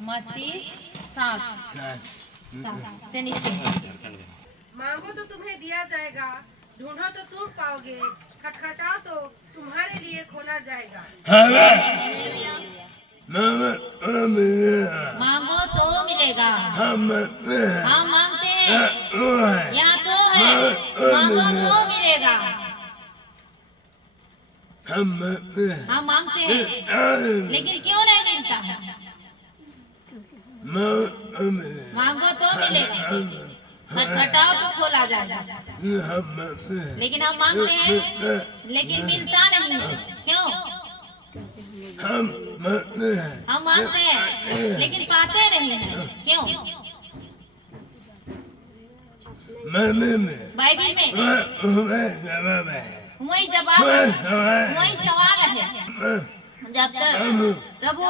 मत्ती 7 से नीचे। मांगो तो तुम्हें दिया जाएगा, ढूंढो तो तुम पाओगे, खटखटाओ तो तुम्हारे लिए खोला जाएगा। मांगो तो मिलेगा, हम मांगते हैं, यहाँ तो है, मांगो तो मिलेगा। हम मांगते हैं लेकिन क्यों नहीं मिलता है? मांगो तो मिलेगा, खटखटाओ तो खोला जाएगा। लेकिन हम मांगते हैं लेकिन मिलता नहीं है, क्यों? हम मांगते हैं लेकिन पाते नहीं हैं, क्यों? बाइबल में वही जवाब, वही सवाल है। जब तक प्रभु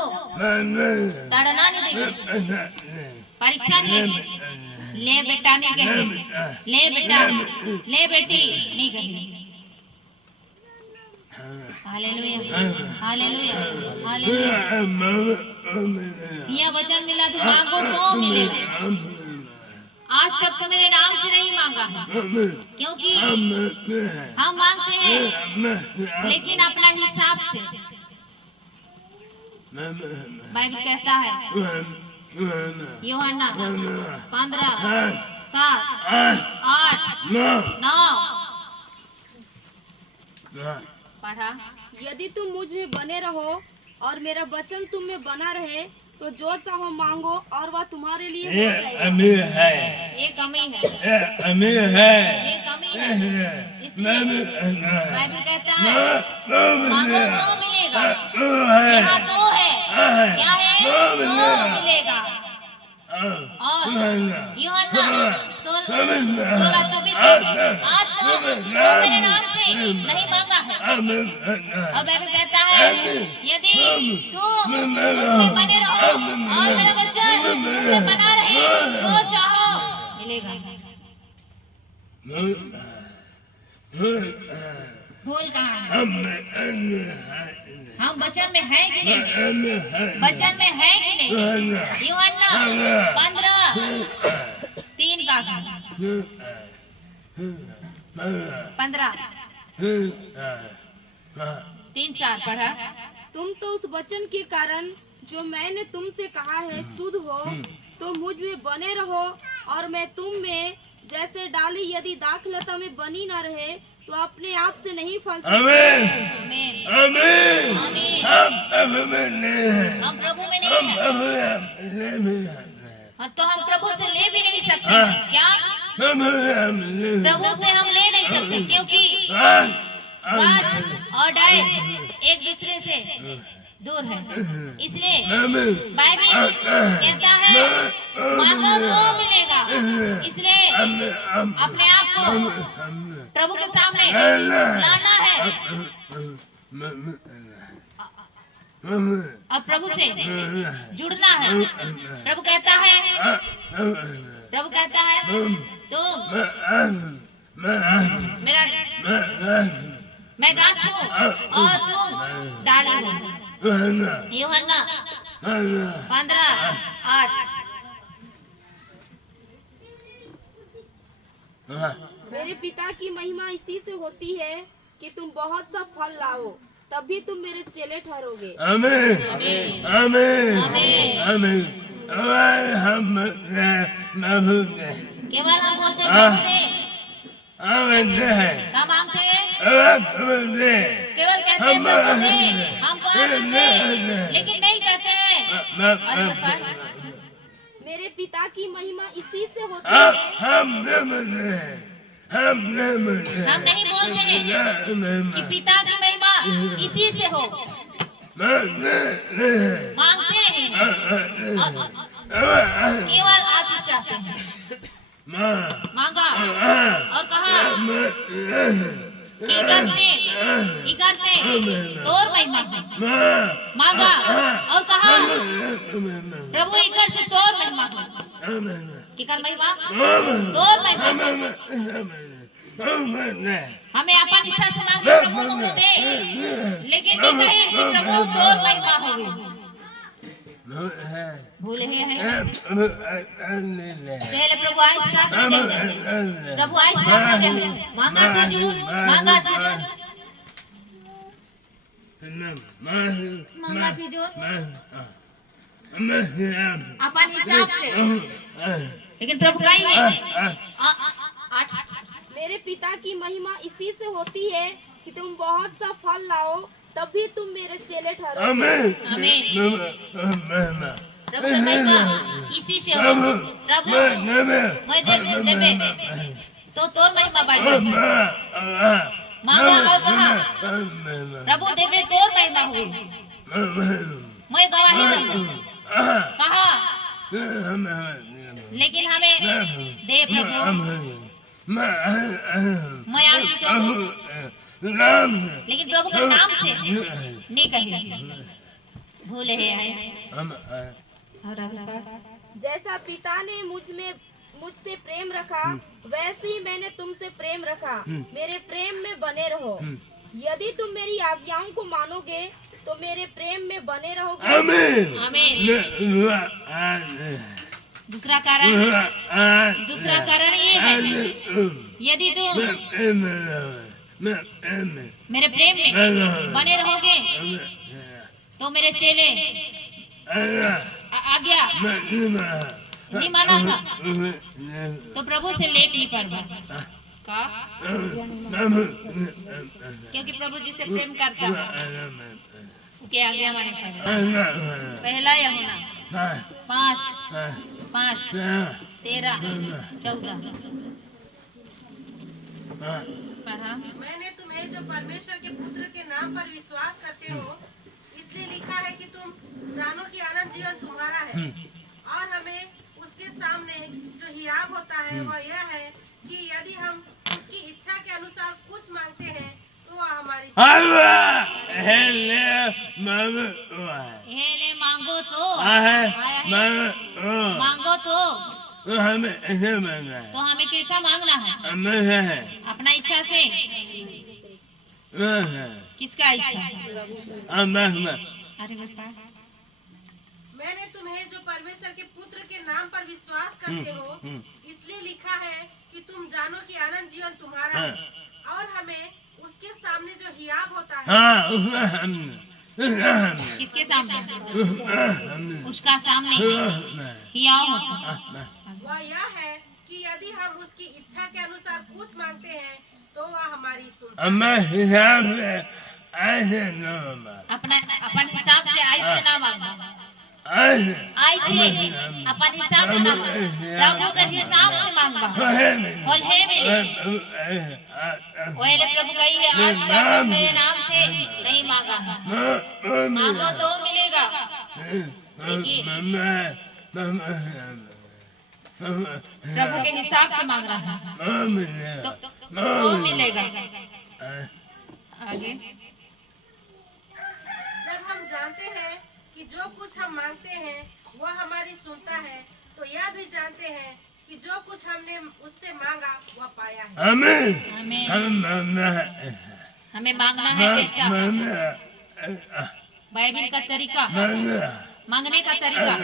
ताड़ना नहीं देंगे, परीक्षा नहीं देंगे, ले बेटा नहीं कहेंगे, ले बेटा, ले बेटी नहीं कहेंगे। Hallelujah, hallelujah, hallelujah. यह वचन मिला तो मांगो तो मिलेगा। आज तक तो मेरे नाम से नहीं मांगा है, क्योंकि हम मांगते हैं लेकिन अपना हिसाब से। बाइबल कहता है यूहन्ना 15, 7, 8, 9 पढ़ा। यदि तुम मुझे बने रहो और मेरा वचन तुम में बना रहे तो जो चाहो मांगो और वह तुम्हारे लिए हो जाएगा। ये कमी है, ये कमी है, इसलिए बाइबल कहता है मांगो तो मिलेगा, यहाँ तो है, क्या है? तो मिलेगा। और यूहन्ना 16:24 आज तो मेरे नाम से नहीं मांगा है। और बाइबल कहता है यदि तुम मुझमें बने रहो और मेरा वचन तुममें बना रहे तो चाहो मिलेगा। भूल कहाँ है? हम वचन में है कि नहीं? वचन में है कि नहीं? यूहन्ना 15:3 का 15:3-4 पढ़ा। तुम तो उस वचन के कारण जो मैंने तुमसे कहा है शुद्ध हो, तो मुझ में बने रहो और मैं तुम में। जैसे डाली यदि दाखलता में बनी न रहे तो अपने आप से नहीं फल सकती। हम प्रभु में नहीं है, तो हम प्रभु से ले भी नहीं सकते। क्या प्रभु से हम ले नहीं सकते? क्योंकि गाछ और डाल एक दूसरे से दूर है। इसलिए बाइबल कहता है मांगो तो मिलेगा। इसलिए अपने आप को प्रभु के सामने लाना है और प्रभु से जुड़ना है। प्रभु कहता है तुम मेरा, मैं गाछ हूँ और तुम डाली हो। यूहन्ना 15:8। मेरे पिता की महिमा इसी से होती है कि तुम बहुत सा फल लाओ, तभी तुम मेरे चेले ठहरोगे। आमीन, आमीन, आमीन। केवल हम बोलते हैं, क्या मांगते हैं? केवल कहते हैं हमको लेकिन नहीं कहते हैं। मेरे पिता की महिमा इसी से होती है। हम नहीं बोलते हैं कि पिता की महिमा इसी से हो। मांगते नहीं, केवल आशीष चाहते हैं। मांगा और कहा इधर से तोर महिमा मांगा और कहा प्रभु इधर से तोर महिमा महिमा तोर महिमा। हमें अपन इच्छा से मांगे प्रभु को दे, लेकिन नहीं कहे कि प्रभु तोर महिमा हो। हुए? भूले हैं। पहले प्रभु आहिस्ता प्रभु आहिस्ता मांगा चीजू मांगा चीजू मांगा चीजू अपन हिसाब से, लेकिन प्रभु कहीं है। मेरे पिता की महिमा इसी से होती है कि तुम बहुत सा फल लाओ, तभी तुम मेरे चेले ठहरो। आमीन। प्रभु की महिमा इसी से होती। प्रभु मैं देवे तो तोर महिमा बढ़ मांगा और कहा प्रभु देवे तोर महिमा हुई। मैं गवाही दूंगा कहा, लेकिन हमें दे प्रभु। मैं आशीष लेकिन प्रभु के नाम से नहीं कही। भूले हैं। जैसा पिता ने मुझसे प्रेम रखा, वैसे ही मैंने तुमसे प्रेम रखा। मेरे प्रेम में बने रहो। यदि तुम मेरी आज्ञाओं को मानोगे तो मेरे प्रेम में बने रहोगे। आमीन। दूसरा कारण ये है, यदि तुम मेरे प्रेम में बने रहोगे तो मेरे चेले आज्ञा नहीं माना था तो प्रभु से लेट नहीं पाएगा का, क्योंकि प्रभु जी से प्रेम करता है क्या आज्ञा माने पाएगा। पहला यूहन्ना 5:13-14 पढ़ा। मैंने तुम्हें जो परमेश्वर के पुत्र के नाम पर विश्वास करते हो इसलिए लिखा है कि तुम जानो कि अनंत जीवन तुम्हारा है। और हमें उसके सामने जो हियाव होता है वह यह है कि यदि हम उसकी इच्छा के अनुसार कुछ मांगते हैं तो वह हमारी मांगो तो हमें कैसा मांगना है? अपना इच्छा से। किसका इच्छा? अरे बेटा, मैंने तुम्हें जो परमेश्वर के पुत्र के नाम पर विश्वास करते हो इसलिए लिखा है कि तुम जानो कि अनंत जीवन तुम्हारा है। और हमें उसके सामने जो हियाव होता है। किसके सामने? उसका सामने हियाव होता है। वह यह है कि यदि हम उसकी इच्छा के अनुसार कुछ मांगते हैं तो वह हमारी सुनता है। अपन हिसाब से ऐसे ना मांगना, ऐसे अपन हिसाब से ना मांगना, प्रभु के हिसाब से मांगना। पहले प्रभु कही है आज तक मेरे नाम से नहीं मांगा, मांगो तो मिलेगा। देखिए प्रभु के हिसाब से मांग रहा है तो मिलेगा। आगे जब हम जानते हैं कि जो कुछ हम मांगते हैं वह हमारी सुनता है तो यह भी जानते हैं कि जो कुछ हमने उससे मांगा वह पाया है। हमें मांगना है कैसा? बाइबल का तरीका, मांगने का तरीका,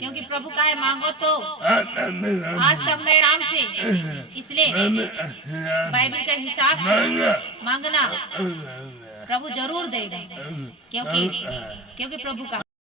क्योंकि प्रभु का है मांगो तो आज तक मेरे नाम से, इसलिए बाइबल के हिसाब से मांगना प्रभु जरूर देगा, क्योंकि प्रभु का